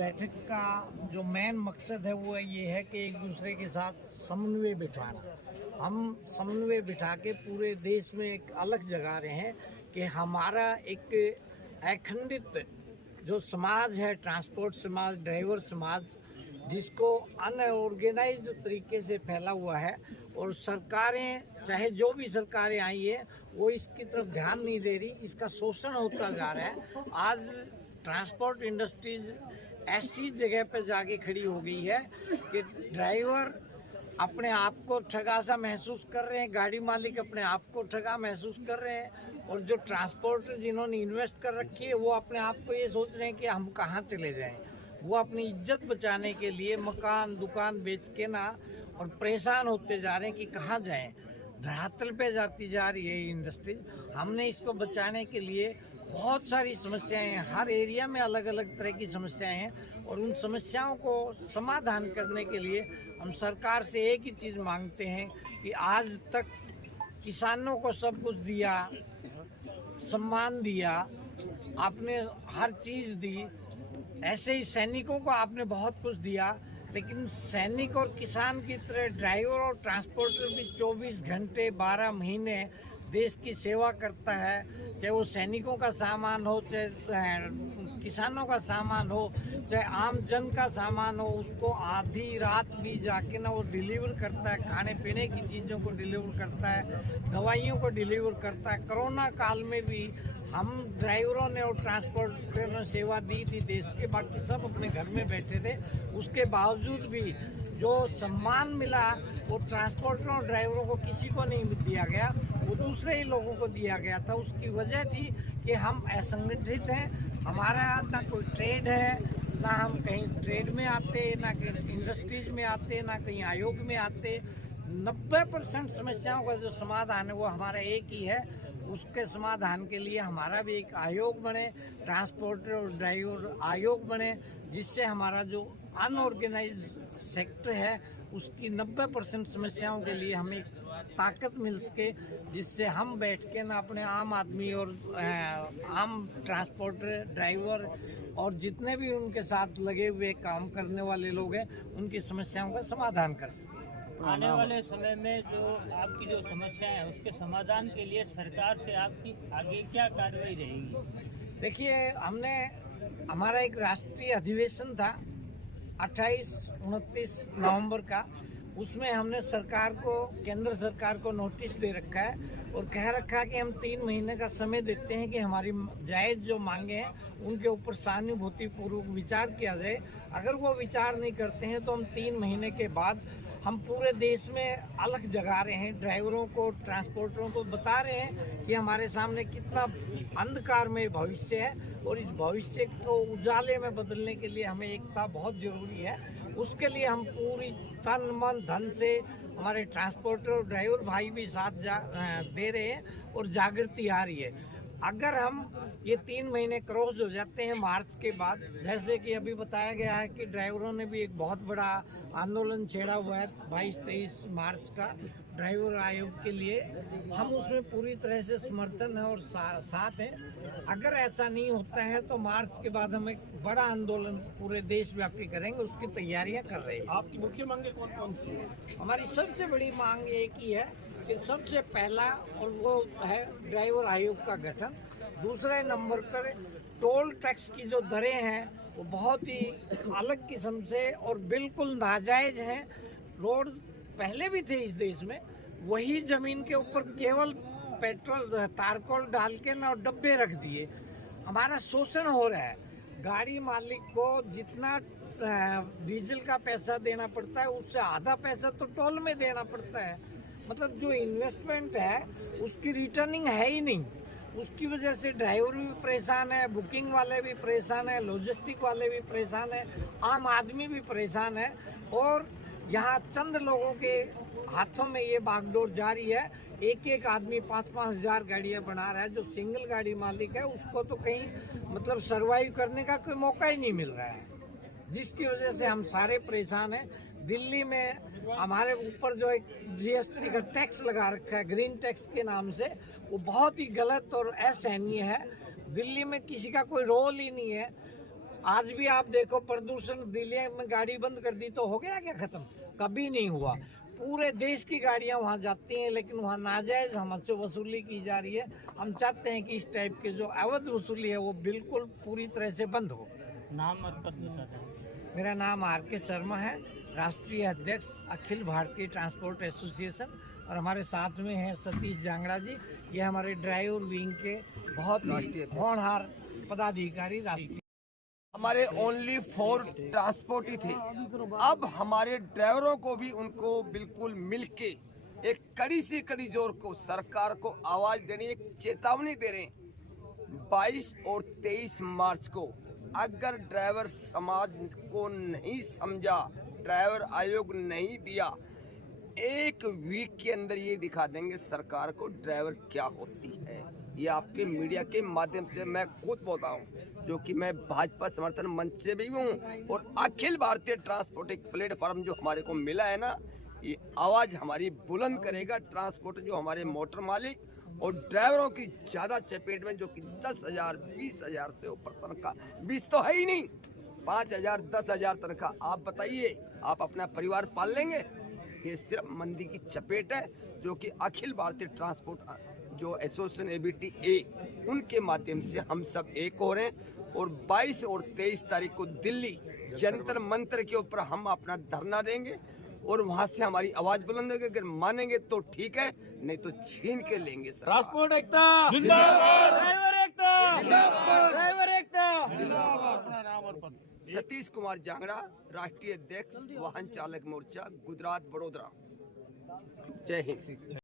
बैठक का जो मेन मकसद है वो ये है कि एक दूसरे के साथ समन्वय बिठाना। हम समन्वय बिठा के पूरे देश में एक अलग जगा रहे हैं कि हमारा एक अखंडित जो समाज है, ट्रांसपोर्ट समाज, ड्राइवर समाज, जिसको अनऑर्गेनाइज्ड तरीके से फैला हुआ है और सरकारें, चाहे जो भी सरकारें आई है, वो इसकी तरफ ध्यान नहीं दे रही। इसका शोषण होता जा रहा है। आज ट्रांसपोर्ट इंडस्ट्रीज ऐसी जगह पर जाके खड़ी हो गई है कि ड्राइवर अपने आप को ठगा सा महसूस कर रहे हैं, गाड़ी मालिक अपने आप को ठगा महसूस कर रहे हैं, और जो ट्रांसपोर्टर जिन्होंने इन्वेस्ट कर रखी है वो अपने आप को ये सोच रहे हैं कि हम कहाँ चले जाएं। वो अपनी इज्जत बचाने के लिए मकान दुकान बेच के ना और परेशान होते जा रहे हैं कि कहाँ जाएं। धरातल पे जाती जा रही है इंडस्ट्री। हमने इसको बचाने के लिए बहुत सारी समस्याएं हैं, हर एरिया में अलग अलग तरह की समस्याएं हैं, और उन समस्याओं को समाधान करने के लिए हम सरकार से एक ही चीज़ मांगते हैं कि आज तक किसानों को सब कुछ दिया, सम्मान दिया, आपने हर चीज़ दी, ऐसे ही सैनिकों को आपने बहुत कुछ दिया, लेकिन सैनिक और किसान की तरह ड्राइवर और ट्रांसपोर्टर भी 24 घंटे 12 महीने देश की सेवा करता है। चाहे वो सैनिकों का सामान हो, चाहे किसानों का सामान हो, चाहे आम जन का सामान हो, उसको आधी रात भी जाके ना वो डिलीवर करता है। खाने पीने की चीज़ों को डिलीवर करता है, दवाइयों को डिलीवर करता है। कोरोना काल में भी हम ड्राइवरों ने और ट्रांसपोर्टर ने सेवा दी थी देश के, बाकी सब अपने घर में बैठे थे। उसके बावजूद भी जो सम्मान मिला वो ट्रांसपोर्टरों और ड्राइवरों को किसी को नहीं दिया गया, वो दूसरे ही लोगों को दिया गया था। उसकी वजह थी कि हम असंगठित हैं, हमारा ना कोई ट्रेड है, ना हम कहीं ट्रेड में आते, ना कहीं इंडस्ट्रीज में आते, ना कहीं आयोग में आते। 90% समस्याओं का जो समाधान है वो हमारा एक ही है। उसके समाधान के लिए हमारा भी एक आयोग बने, ट्रांसपोर्टर और ड्राइवर आयोग बने, जिससे हमारा जो अनऑर्गेनाइज सेक्टर है उसकी 90% समस्याओं के लिए हमें ताकत मिल सके, जिससे हम बैठ के ना अपने आम आदमी और आम ट्रांसपोर्टर, ड्राइवर और जितने भी उनके साथ लगे हुए काम करने वाले लोग हैं उनकी समस्याओं का समाधान कर सकें। आने वाले समय में जो आपकी जो समस्याएं हैं उसके समाधान के लिए सरकार से आपकी आगे क्या कार्रवाई रहेगी? देखिए, हमारा एक राष्ट्रीय अधिवेशन था 28-29 नवंबर का। उसमें हमने सरकार को, केंद्र सरकार को नोटिस दे रखा है और कह रखा है कि हम 3 महीने का समय देते हैं कि हमारी जायज़ जो मांगे हैं उनके ऊपर सहानुभूतिपूर्वक विचार किया जाए। अगर वो विचार नहीं करते हैं तो हम 3 महीने के बाद हम पूरे देश में अलग जगा रहे हैं, ड्राइवरों को, ट्रांसपोर्टरों को बता रहे हैं कि हमारे सामने कितना अंधकार में भविष्य है, और इस भविष्य को उजाले में बदलने के लिए हमें एकता बहुत ज़रूरी है। उसके लिए हम पूरी तन मन धन से, हमारे ट्रांसपोर्टर और ड्राइवर भाई भी साथ दे रहे हैं और जागृति आ रही है। अगर हम ये 3 महीने क्रॉस हो जाते हैं मार्च के बाद, जैसे कि अभी बताया गया है कि ड्राइवरों ने भी एक बहुत बड़ा आंदोलन छेड़ा हुआ है 22-23 मार्च का ड्राइवर आयोग के लिए, हम उसमें पूरी तरह से समर्थन है और साथ हैं। अगर ऐसा नहीं होता है तो मार्च के बाद हम एक बड़ा आंदोलन पूरे देश व्यापी करेंगे, उसकी तैयारियां कर रहे हैं। आपकी मुख्य मांगे कौन कौन सी है? हमारी सबसे बड़ी मांग एक ही है कि सबसे पहला, और वो है ड्राइवर आयोग का गठन। दूसरे नंबर पर टोल टैक्स की जो दरें हैं वो बहुत ही अलग किस्म से और बिल्कुल नाजायज़ हैं। रोड पहले भी थे इस देश में, वही ज़मीन के ऊपर केवल पेट्रोल तारकोल डाल के ना डब्बे रख दिए। हमारा शोषण हो रहा है। गाड़ी मालिक को जितना डीजल का पैसा देना पड़ता है उससे आधा पैसा तो टोल में देना पड़ता है। मतलब जो इन्वेस्टमेंट है उसकी रिटर्निंग है ही नहीं। उसकी वजह से ड्राइवर भी परेशान है, बुकिंग वाले भी परेशान है, लॉजिस्टिक वाले भी परेशान है, आम आदमी भी परेशान है, और यहाँ चंद लोगों के हाथों में ये बागडोर जारी है। एक एक आदमी 5-5 हज़ार गाड़ियाँ बना रहा है। जो सिंगल गाड़ी मालिक है उसको तो कहीं मतलब सरवाइव करने का कोई मौका ही नहीं मिल रहा है, जिसकी वजह से हम सारे परेशान हैं। दिल्ली में हमारे ऊपर जो एक जीएसटी का टैक्स लगा रखा है ग्रीन टैक्स के नाम से, वो बहुत ही गलत और असहनीय है। दिल्ली में किसी का कोई रोल ही नहीं है। आज भी आप देखो, प्रदूषण दिल्ली में गाड़ी बंद कर दी तो हो गया क्या खत्म? कभी नहीं हुआ। पूरे देश की गाड़ियां वहां जाती हैं, लेकिन वहां नाजायज हमसे वसूली की जा रही है। हम चाहते हैं कि इस टाइप के जो अवैध वसूली है वो बिल्कुल पूरी तरह से बंद हो। नाम और पद बता दें। मेरा नाम RK शर्मा है, राष्ट्रीय अध्यक्ष अखिल भारतीय ट्रांसपोर्ट एसोसिएशन। और हमारे साथ में हैं सतीश जांगड़ा जी, ये हमारे ड्राइवर विंग के बहुत ही होनहार पदाधिकारी राष्ट्रीय। हमारे ओनली फॉर ट्रांसपोर्ट ही थे। अब हमारे ड्राइवरों को भी उनको बिल्कुल मिलके एक कड़ी से कड़ी जोर को सरकार को आवाज देनी, एक चेतावनी दे रहे हैं। 22 और 23 मार्च को अगर ड्राइवर समाज को नहीं समझा, ड्राइवर आयोग नहीं दिया, एक वीक के अंदर ये दिखा देंगे सरकार को ड्राइवर क्या होती है। ये आपके मीडिया के माध्यम से मैं खुद बोलता हूँ, जो कि मैं भाजपा समर्थन मंच से भी हूँ और अखिल भारतीय ट्रांसपोर्ट एक प्लेटफॉर्म जो हमारे को मिला है ना, ये आवाज हमारी बुलंद करेगा। ट्रांसपोर्ट जो हमारे मोटर मालिक और ड्राइवरों की ज्यादा चपेट में, जो कि 10,000 20,000 से ऊपर तनख्वाह, 20 तो है ही नहीं, 5,000 10,000 तनख्वाह। आप बताइए, आप अपना परिवार पाल लेंगे? ये सिर्फ मंदी की चपेट है, जो कि अखिल भारतीय ट्रांसपोर्ट जो एसोसिएशन ABTA उनके माध्यम से हम सब एक हो रहे हैं। और 22 और 23 तारीख को दिल्ली जंतर मंतर के ऊपर हम अपना धरना देंगे और वहां से हमारी आवाज बुलंद होगी। अगर मानेंगे तो ठीक है, नहीं तो छीन के लेंगे। ट्रांसपोर्ट एकता जिंदाबाद, ड्राइवर एकता जिंदाबाद, ड्राइवर एकता जिंदाबाद। अपना नाम और पद। सतीश कुमार जांगड़ा, राष्ट्रीय अध्यक्ष वाहन चालक मोर्चा, गुजरात, वडोदरा। जय हिंद।